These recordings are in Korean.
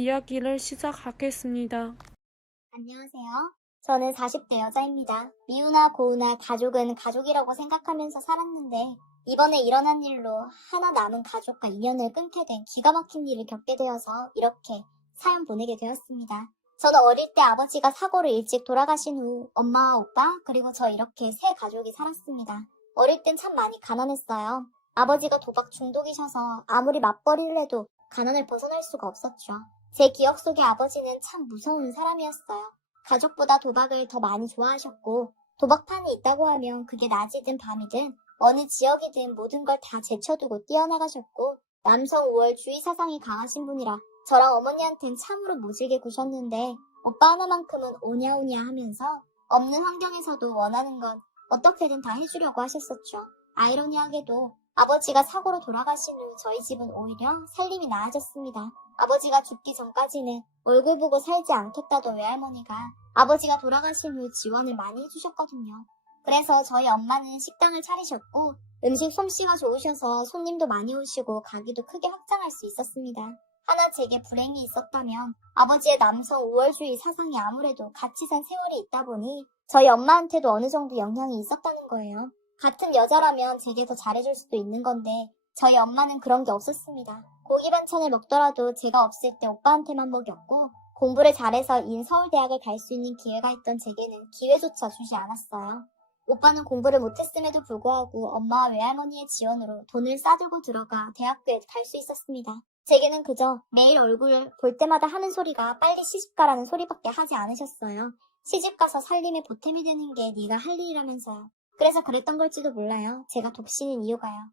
이야기를 시작하겠습니다. 안녕하세요. 저는 40대 여자입니다. 미우나 고우나 가족은 가족이라고 생각하면서 살았는데 이번에 일어난 일로 하나 남은 가족과 인연을 끊게 된 기가 막힌 일을 겪게 되어서 이렇게 사연 보내게 되었습니다. 저는 어릴 때 아버지가 사고로 일찍 돌아가신 후 엄마와 오빠 그리고 저 이렇게 세 가족이 살았습니다. 어릴 땐 참 많이 가난했어요. 아버지가 도박 중독이셔서 아무리 맞벌이를 해도 가난을 벗어날 수가 없었죠. 제 기억 속의 아버지는 참 무서운 사람이었어요. 가족보다 도박을 더 많이 좋아하셨고 도박판이 있다고 하면 그게 낮이든 밤이든 어느 지역이든 모든 걸 다 제쳐두고 뛰어나가셨고 남성 우월주의 사상이 강하신 분이라 저랑 어머니한텐 참으로 모질게 구셨는데 오빠 하나만큼은 오냐오냐 하면서 없는 환경에서도 원하는 건 어떻게든 다 해주려고 하셨었죠. 아이러니하게도 아버지가 사고로 돌아가신 후 저희 집은 오히려 살림이 나아졌습니다. 아버지가 죽기 전까지는 얼굴 보고 살지 않겠다던 외할머니가 아버지가 돌아가신 후 지원을 많이 해주셨거든요. 그래서 저희 엄마는 식당을 차리셨고 음식 솜씨가 좋으셔서 손님도 많이 오시고 가게도 크게 확장할 수 있었습니다. 하나 제게 불행이 있었다면 아버지의 남성 우월주의 사상이 아무래도 같이 산 세월이 있다 보니 저희 엄마한테도 어느 정도 영향이 있었다는 거예요. 같은 여자라면 제게 더 잘해줄 수도 있는 건데 저희 엄마는 그런 게 없었습니다. 고기 반찬을 먹더라도 제가 없을 때 오빠한테만 먹였고 공부를 잘해서 인 서울대학을 갈 수 있는 기회가 있던 제게는 기회조차 주지 않았어요. 오빠는 공부를 못했음에도 불구하고 엄마와 외할머니의 지원으로 돈을 싸들고 들어가 대학교에 갈 수 있었습니다. 제게는 그저 매일 얼굴을 볼 때마다 하는 소리가 빨리 시집가라는 소리밖에 하지 않으셨어요. 시집가서 살림에 보탬이 되는 게 네가 할 일이라면서요. 그래서 그랬던 걸지도 몰라요. 제가 독신인 이유가요.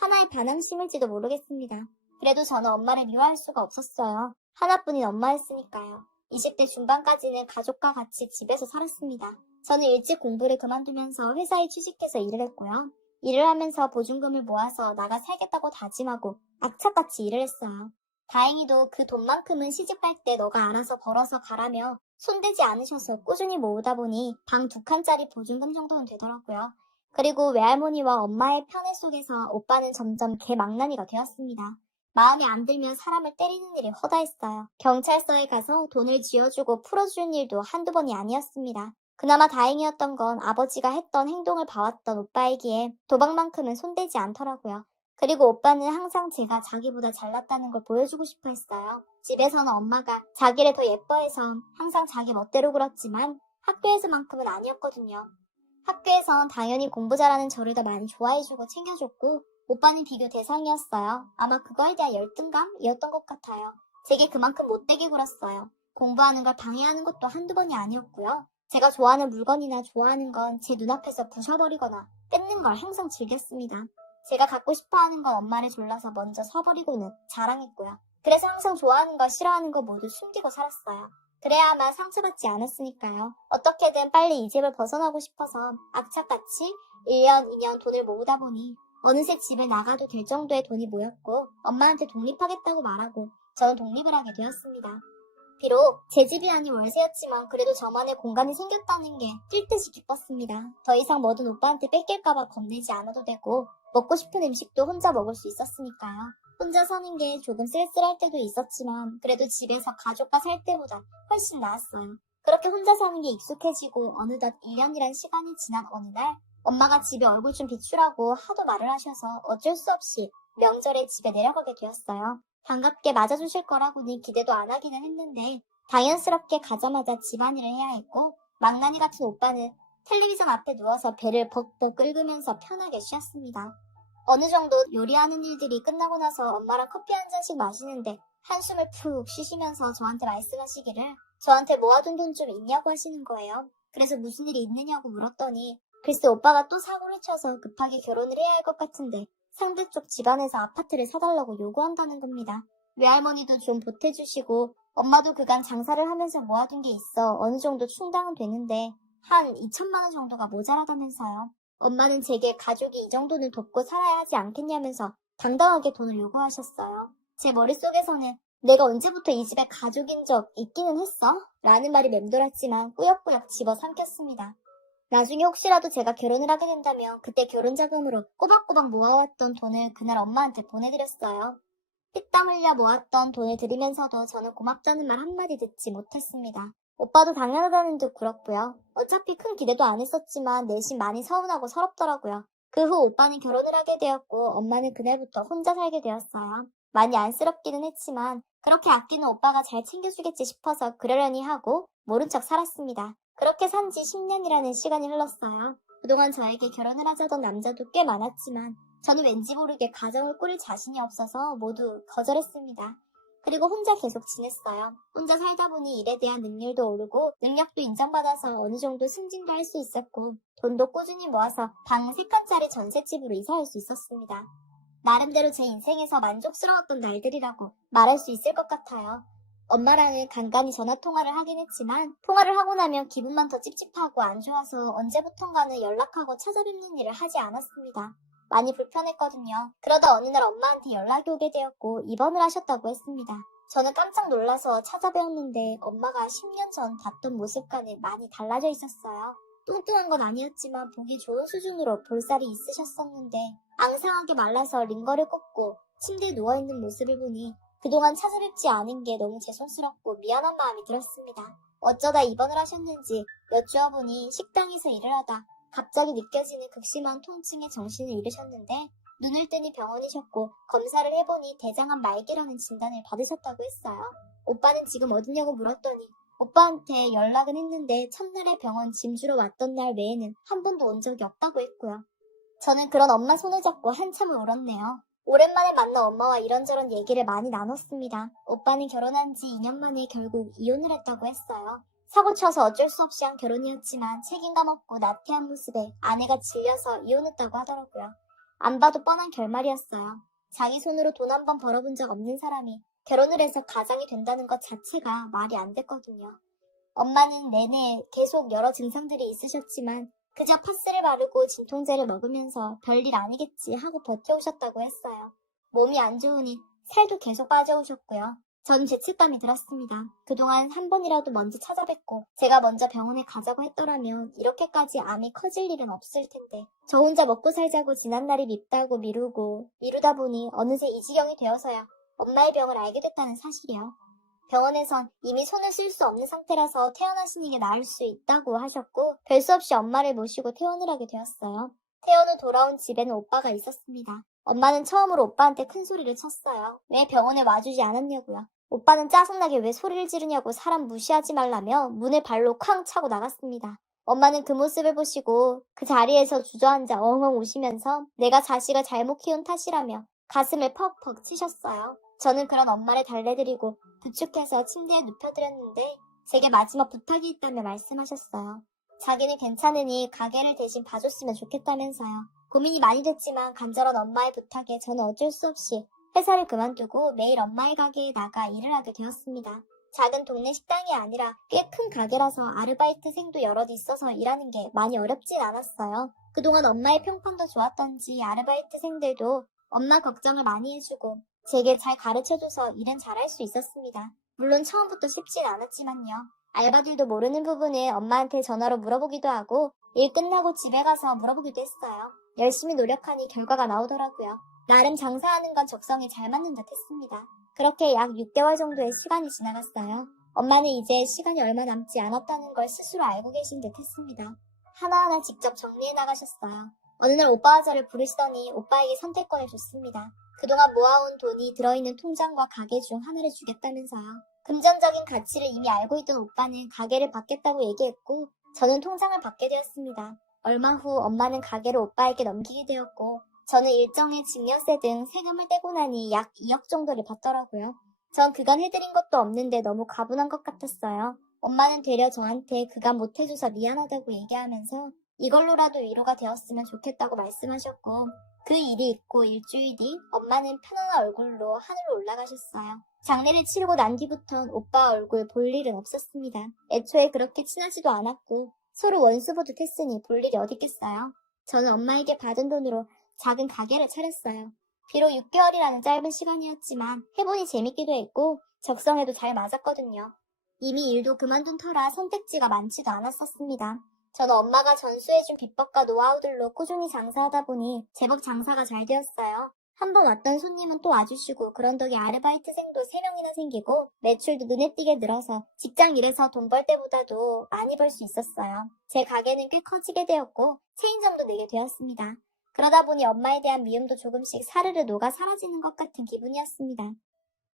하나의 반항심일지도 모르겠습니다. 그래도 저는 엄마를 미워할 수가 없었어요. 하나뿐인 엄마였으니까요. 20대 중반까지는 가족과 같이 집에서 살았습니다. 저는 일찍 공부를 그만두면서 회사에 취직해서 일을 했고요. 일을 하면서 보증금을 모아서 나가 살겠다고 다짐하고 악착같이 일을 했어요. 다행히도 그 돈만큼은 시집갈 때 너가 알아서 벌어서 가라며 손대지 않으셔서 꾸준히 모으다 보니 방 2칸짜리 보증금 정도는 되더라고요. 그리고 외할머니와 엄마의 편애 속에서 오빠는 점점 개망나니가 되었습니다. 마음에 안 들면 사람을 때리는 일이 허다했어요. 경찰서에 가서 돈을 쥐어주고 풀어주는 일도 한두 번이 아니었습니다. 그나마 다행이었던 건 아버지가 했던 행동을 봐왔던 오빠이기에 도박만큼은 손대지 않더라고요. 그리고 오빠는 항상 제가 자기보다 잘났다는 걸 보여주고 싶어 했어요. 집에서는 엄마가 자기를 더 예뻐해서 항상 자기 멋대로 굴었지만 학교에서만큼은 아니었거든요. 학교에선 당연히 공부 잘하는 저를 더 많이 좋아해주고 챙겨줬고 오빠는 비교 대상이었어요. 아마 그거에 대한 열등감이었던 것 같아요. 제게 그만큼 못되게 굴었어요. 공부하는 걸 방해하는 것도 한두 번이 아니었고요. 제가 좋아하는 물건이나 좋아하는 건 제 눈앞에서 부셔버리거나 뺏는 걸 항상 즐겼습니다. 제가 갖고 싶어하는 건 엄마를 졸라서 먼저 사버리고는 자랑했고요. 그래서 항상 좋아하는 거 싫어하는 거 모두 숨기고 살았어요. 그래야 아마 상처받지 않았으니까요. 어떻게든 빨리 이 집을 벗어나고 싶어서 악착같이 1년, 2년 돈을 모으다 보니 어느새 집에 나가도 될 정도의 돈이 모였고 엄마한테 독립하겠다고 말하고 저는 독립을 하게 되었습니다. 비록 제 집이 아닌 월세였지만 그래도 저만의 공간이 생겼다는 게 뛸 듯이 기뻤습니다. 더 이상 뭐든 오빠한테 뺏길까봐 겁내지 않아도 되고 먹고 싶은 음식도 혼자 먹을 수 있었으니까요. 혼자 사는 게 조금 쓸쓸할 때도 있었지만 그래도 집에서 가족과 살 때보다 훨씬 나았어요. 그렇게 혼자 사는 게 익숙해지고 어느덧 1년이란 시간이 지난 어느 날 엄마가 집에 얼굴 좀 비추라고 하도 말을 하셔서 어쩔 수 없이 명절에 집에 내려가게 되었어요. 반갑게 맞아주실 거라고는 기대도 안 하기는 했는데 당연스럽게 가자마자 집안일을 해야 했고 망나니 같은 오빠는 텔레비전 앞에 누워서 배를 벅벅 긁으면서 편하게 쉬었습니다. 어느 정도 요리하는 일들이 끝나고 나서 엄마랑 커피 한 잔씩 마시는데 한숨을 푹 쉬시면서 저한테 말씀하시기를 저한테 모아둔 돈 좀 있냐고 하시는 거예요. 그래서 무슨 일이 있느냐고 물었더니 글쎄 오빠가 또 사고를 쳐서 급하게 결혼을 해야 할 것 같은데 상대 쪽 집안에서 아파트를 사달라고 요구한다는 겁니다. 외할머니도 좀 보태주시고 엄마도 그간 장사를 하면서 모아둔 게 있어 어느 정도 충당은 되는데 한 2천만 원 정도가 모자라다면서요. 엄마는 제게 가족이 이 정도는 돕고 살아야 하지 않겠냐면서 당당하게 돈을 요구하셨어요. 제 머릿속에서는 내가 언제부터 이 집에 가족인 적 있기는 했어? 라는 말이 맴돌았지만 꾸역꾸역 집어삼켰습니다. 나중에 혹시라도 제가 결혼을 하게 된다면 그때 결혼 자금으로 꼬박꼬박 모아왔던 돈을 그날 엄마한테 보내드렸어요. 피땀 흘려 모았던 돈을 드리면서도 저는 고맙다는 말 한마디 듣지 못했습니다. 오빠도 당연하다는 듯 굴었고요. 어차피 큰 기대도 안 했었지만 내심 많이 서운하고 서럽더라고요. 그 후 오빠는 결혼을 하게 되었고 엄마는 그날부터 혼자 살게 되었어요. 많이 안쓰럽기는 했지만 그렇게 아끼는 오빠가 잘 챙겨주겠지 싶어서 그러려니 하고 모른 척 살았습니다. 그렇게 산 지 10년이라는 시간이 흘렀어요. 그동안 저에게 결혼을 하자던 남자도 꽤 많았지만 저는 왠지 모르게 가정을 꾸릴 자신이 없어서 모두 거절했습니다. 그리고 혼자 계속 지냈어요. 혼자 살다 보니 일에 대한 능률도 오르고 능력도 인정받아서 어느 정도 승진도 할 수 있었고 돈도 꾸준히 모아서 방 3칸짜리 전셋집으로 이사할 수 있었습니다. 나름대로 제 인생에서 만족스러웠던 날들이라고 말할 수 있을 것 같아요. 엄마랑은 간간히 전화통화를 하긴 했지만 통화를 하고 나면 기분만 더 찝찝하고 안 좋아서 언제부턴가는 연락하고 찾아뵙는 일을 하지 않았습니다. 많이 불편했거든요. 그러다 어느 날 엄마한테 연락이 오게 되었고 입원을 하셨다고 했습니다. 저는 깜짝 놀라서 찾아뵈었는데 엄마가 10년 전 봤던 모습과는 많이 달라져 있었어요. 뚱뚱한 건 아니었지만 보기 좋은 수준으로 볼살이 있으셨었는데 앙상하게 말라서 링거를 꽂고 침대에 누워있는 모습을 보니 그동안 찾아뵙지 않은 게 너무 죄송스럽고 미안한 마음이 들었습니다. 어쩌다 입원을 하셨는지 여쭈어보니 식당에서 일을 하다 갑자기 느껴지는 극심한 통증에 정신을 잃으셨는데 눈을 뜨니 병원이셨고 검사를 해보니 대장암 말기라는 진단을 받으셨다고 했어요. 오빠는 지금 어디냐고 물었더니 오빠한테 연락은 했는데 첫날에 병원 짐 주러 왔던 날 외에는 한 번도 온 적이 없다고 했고요. 저는 그런 엄마 손을 잡고 한참을 울었네요. 오랜만에 만난 엄마와 이런저런 얘기를 많이 나눴습니다. 오빠는 결혼한 지 2년 만에 결국 이혼을 했다고 했어요. 사고 쳐서 어쩔 수 없이 한 결혼이었지만 책임감 없고 나태한 모습에 아내가 질려서 이혼했다고 하더라고요. 안 봐도 뻔한 결말이었어요. 자기 손으로 돈 한 번 벌어본 적 없는 사람이 결혼을 해서 가장이 된다는 것 자체가 말이 안 됐거든요. 엄마는 내내 계속 여러 증상들이 있으셨지만 그저 파스를 바르고 진통제를 먹으면서 별일 아니겠지 하고 버텨오셨다고 했어요. 몸이 안 좋으니 살도 계속 빠져오셨고요. 전 죄책감이 들었습니다. 그동안 한 번이라도 먼저 찾아뵙고 제가 먼저 병원에 가자고 했더라면 이렇게까지 암이 커질 일은 없을 텐데 저 혼자 먹고 살자고 지난날이 밉다고 미루다 보니 어느새 이 지경이 되어서야 엄마의 병을 알게 됐다는 사실이요. 병원에선 이미 손을 쓸 수 없는 상태라서 퇴원하시는 게 나을 수 있다고 하셨고 별 수 없이 엄마를 모시고 퇴원을 하게 되었어요. 퇴원 후 돌아온 집에는 오빠가 있었습니다. 엄마는 처음으로 오빠한테 큰 소리를 쳤어요. 왜 병원에 와주지 않았냐고요. 오빠는 짜증나게 왜 소리를 지르냐고 사람 무시하지 말라며 문을 발로 쾅 차고 나갔습니다. 엄마는 그 모습을 보시고 그 자리에서 주저앉아 엉엉 우시면서 내가 자식을 잘못 키운 탓이라며 가슴을 퍽퍽 치셨어요. 저는 그런 엄마를 달래드리고 부축해서 침대에 눕혀드렸는데 제게 마지막 부탁이 있다며 말씀하셨어요. 자기는 괜찮으니 가게를 대신 봐줬으면 좋겠다면서요. 고민이 많이 됐지만 간절한 엄마의 부탁에 저는 어쩔 수 없이 회사를 그만두고 매일 엄마의 가게에 나가 일을 하게 되었습니다. 작은 동네 식당이 아니라 꽤 큰 가게라서 아르바이트생도 여럿 있어서 일하는 게 많이 어렵진 않았어요. 그동안 엄마의 평판도 좋았던지 아르바이트생들도 엄마 걱정을 많이 해주고 제게 잘 가르쳐줘서 일은 잘할 수 있었습니다. 물론 처음부터 쉽진 않았지만요. 알바들도 모르는 부분을 엄마한테 전화로 물어보기도 하고 일 끝나고 집에 가서 물어보기도 했어요. 열심히 노력하니 결과가 나오더라고요. 나름 장사하는 건 적성에 잘 맞는 듯 했습니다. 그렇게 약 6개월 정도의 시간이 지나갔어요. 엄마는 이제 시간이 얼마 남지 않았다는 걸 스스로 알고 계신 듯 했습니다. 하나하나 직접 정리해 나가셨어요. 어느 날 오빠가 저를 부르시더니 오빠에게 선택권을 줬습니다. 그동안 모아온 돈이 들어있는 통장과 가게 중 하나를 주겠다면서요. 금전적인 가치를 이미 알고 있던 오빠는 가게를 받겠다고 얘기했고 저는 통장을 받게 되었습니다. 얼마 후 엄마는 가게를 오빠에게 넘기게 되었고 저는 일정의 증여세 등 세금을 떼고 나니 약 2억 정도를 받더라고요. 전 그간 해드린 것도 없는데 너무 가분한 것 같았어요. 엄마는 되려 저한테 그간 못해줘서 미안하다고 얘기하면서 이걸로라도 위로가 되었으면 좋겠다고 말씀하셨고 그 일이 있고 일주일 뒤 엄마는 편안한 얼굴로 하늘로 올라가셨어요. 장례를 치르고 난 뒤부턴 오빠 얼굴 볼 일은 없었습니다. 애초에 그렇게 친하지도 않았고 서로 원수 보듯 했으니 볼 일이 어딨겠어요. 저는 엄마에게 받은 돈으로 작은 가게를 차렸어요. 비록 6개월이라는 짧은 시간이었지만 해보니 재밌기도 했고 적성에도 잘 맞았거든요. 이미 일도 그만둔 터라 선택지가 많지도 않았었습니다. 저는 엄마가 전수해준 비법과 노하우들로 꾸준히 장사하다 보니 제법 장사가 잘 되었어요. 한 번 왔던 손님은 또 와주시고 그런 덕에 아르바이트생도 3명이나 생기고 매출도 눈에 띄게 늘어서 직장 일에서 돈 벌 때보다도 많이 벌 수 있었어요. 제 가게는 꽤 커지게 되었고 체인점도 내게 되었습니다. 그러다 보니 엄마에 대한 미움도 조금씩 사르르 녹아 사라지는 것 같은 기분이었습니다.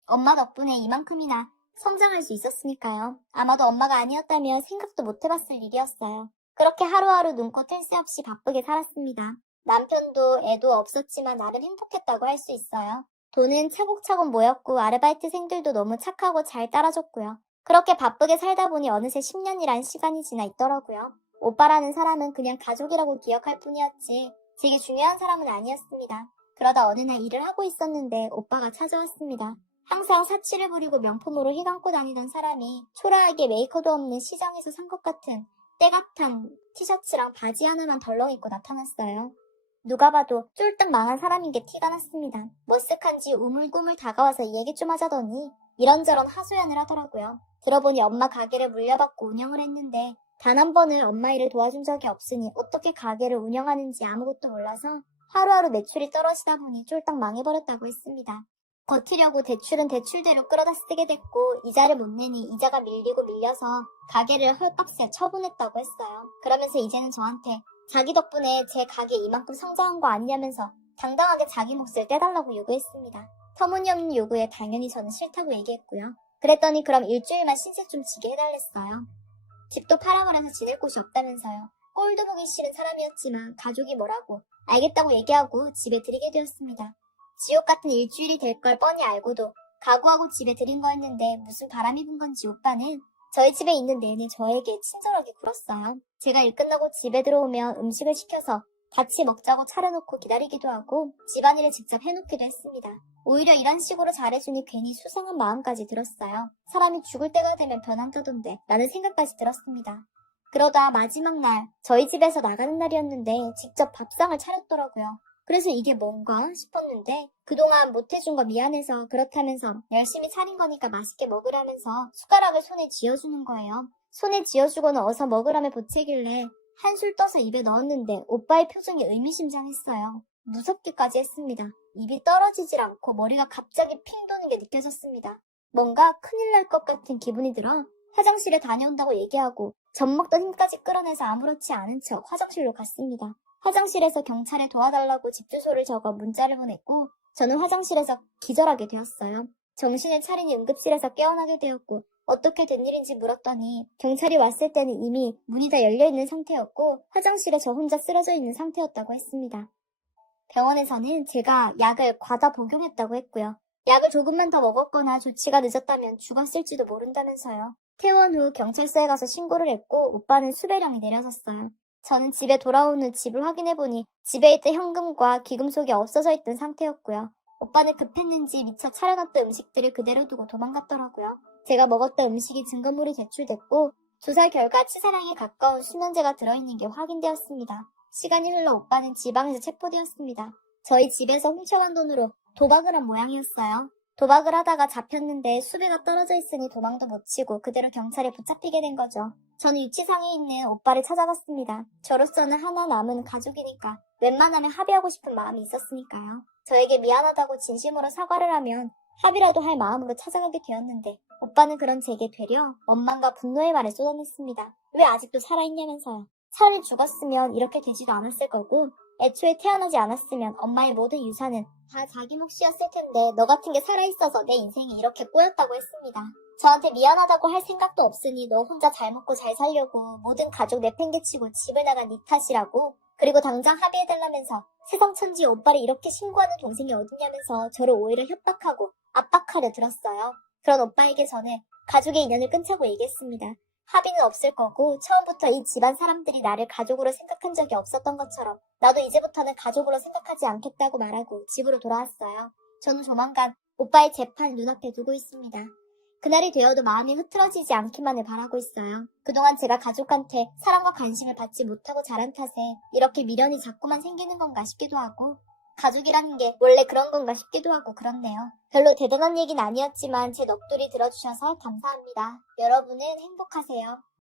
엄마 덕분에 이만큼이나 성장할 수 있었으니까요. 아마도 엄마가 아니었다면 생각도 못 해봤을 일이었어요. 그렇게 하루하루 눈코 뜰 새 없이 바쁘게 살았습니다. 남편도 애도 없었지만 나름 행복했다고 할 수 있어요. 돈은 차곡차곡 모였고 아르바이트생들도 너무 착하고 잘 따라줬고요. 그렇게 바쁘게 살다 보니 어느새 10년이란 시간이 지나 있더라고요. 오빠라는 사람은 그냥 가족이라고 기억할 뿐이었지 되게 중요한 사람은 아니었습니다. 그러다 어느 날 일을 하고 있었는데 오빠가 찾아왔습니다. 항상 사치를 부리고 명품으로 휘감고 다니던 사람이 초라하게 메이커도 없는 시장에서 산 것 같은 때같은 티셔츠랑 바지 하나만 덜렁 입고 나타났어요. 누가 봐도 쫄딱 망한 사람인 게 티가 났습니다. 머쓱한지 우물쭈물 다가와서 얘기 좀 하자더니 이런저런 하소연을 하더라고요. 들어보니 엄마 가게를 물려받고 운영을 했는데 단 한 번을 엄마 일을 도와준 적이 없으니 어떻게 가게를 운영하는지 아무것도 몰라서 하루하루 매출이 떨어지다 보니 쫄딱 망해버렸다고 했습니다. 버티려고 대출은 대출대로 끌어다 쓰게 됐고 이자를 못 내니 이자가 밀리고 밀려서 가게를 헐값에 처분했다고 했어요. 그러면서 이제는 저한테 자기 덕분에 제 가게 이만큼 성장한 거 아니냐면서 당당하게 자기 몫을 떼달라고 요구했습니다. 터무니없는 요구에 당연히 저는 싫다고 얘기했고요. 그랬더니 그럼 일주일만 신세 좀 지게 해달랬어요. 집도 팔아버려서 지낼 곳이 없다면서요. 꼴도 보기 싫은 사람이었지만 가족이 뭐라고 알겠다고 얘기하고 집에 들이게 되었습니다. 지옥 같은 일주일이 될 걸 뻔히 알고도 각오하고 집에 들인 거였는데 무슨 바람이 분 건지 오빠는 저희 집에 있는 내내 저에게 친절하게 굴었어요. 제가 일 끝나고 집에 들어오면 음식을 시켜서 같이 먹자고 차려놓고 기다리기도 하고 집안일을 직접 해놓기도 했습니다. 오히려 이런 식으로 잘해주니 괜히 수상한 마음까지 들었어요. 사람이 죽을 때가 되면 변한다던데 라는 생각까지 들었습니다. 그러다 마지막 날 저희 집에서 나가는 날이었는데 직접 밥상을 차렸더라고요. 그래서 이게 뭔가 싶었는데 그동안 못해준 거 미안해서 그렇다면서 열심히 차린 거니까 맛있게 먹으라면서 숟가락을 손에 쥐어주는 거예요. 손에 쥐어주고는 어서 먹으라며 보채길래 한술 떠서 입에 넣었는데 오빠의 표정이 의미심장했어요. 무섭기까지 했습니다. 입이 떨어지질 않고 머리가 갑자기 핑 도는 게 느껴졌습니다. 뭔가 큰일 날 것 같은 기분이 들어 화장실에 다녀온다고 얘기하고 젖먹던 힘까지 끌어내서 아무렇지 않은 척 화장실로 갔습니다. 화장실에서 경찰에 도와달라고 집 주소를 적어 문자를 보냈고 저는 화장실에서 기절하게 되었어요. 정신을 차리니 응급실에서 깨어나게 되었고 어떻게 된 일인지 물었더니 경찰이 왔을 때는 이미 문이 다 열려있는 상태였고 화장실에 저 혼자 쓰러져 있는 상태였다고 했습니다. 병원에서는 제가 약을 과다 복용했다고 했고요. 약을 조금만 더 먹었거나 조치가 늦었다면 죽었을지도 모른다면서요. 퇴원 후 경찰서에 가서 신고를 했고 오빠는 수배령이 내려졌어요. 저는 집에 돌아온 후 집을 확인해보니 집에 있던 현금과 기금속이 없어져 있던 상태였고요. 오빠는 급했는지 미처 차려놨던 음식들을 그대로 두고 도망갔더라고요. 제가 먹었던 음식이 증거물이 제출됐고 조사 결과 치사량에 가까운 수면제가 들어있는 게 확인되었습니다. 시간이 흘러 오빠는 지방에서 체포되었습니다. 저희 집에서 훔쳐간 돈으로 도박을 한 모양이었어요. 도박을 하다가 잡혔는데 수배가 떨어져 있으니 도망도 못 치고 그대로 경찰에 붙잡히게 된 거죠. 저는 유치상에 있는 오빠를 찾아갔습니다. 저로서는 하나 남은 가족이니까 웬만하면 합의하고 싶은 마음이 있었으니까요. 저에게 미안하다고 진심으로 사과를 하면 합의라도 할 마음으로 찾아가게 되었는데 오빠는 그런 제게 되려 원망과 분노의 말을 쏟아냈습니다. 왜 아직도 살아있냐면서요. 차라리 죽었으면 이렇게 되지도 않았을 거고 애초에 태어나지 않았으면 엄마의 모든 유산은 다 자기 몫이었을 텐데 너 같은 게 살아있어서 내 인생이 이렇게 꼬였다고 했습니다. 저한테 미안하다고 할 생각도 없으니 너 혼자 잘 먹고 잘 살려고 모든 가족 내팽개치고 집을 나간 네 탓이라고 그리고 당장 합의해달라면서 세상천지 오빠를 이렇게 신고하는 동생이 어딨냐면서 저를 오히려 협박하고 압박하려 들었어요. 그런 오빠에게 저는 가족의 인연을 끊자고 얘기했습니다. 합의는 없을 거고 처음부터 이 집안 사람들이 나를 가족으로 생각한 적이 없었던 것처럼 나도 이제부터는 가족으로 생각하지 않겠다고 말하고 집으로 돌아왔어요. 저는 조만간 오빠의 재판을 눈앞에 두고 있습니다. 그날이 되어도 마음이 흐트러지지 않기만을 바라고 있어요. 그동안 제가 가족한테 사랑과 관심을 받지 못하고 자란 탓에 이렇게 미련이 자꾸만 생기는 건가 싶기도 하고 가족이라는 게 원래 그런 건가 싶기도 하고 그렇네요. 별로 대단한 얘기는 아니었지만 제 넋두리 들어주셔서 감사합니다. 여러분은 행복하세요.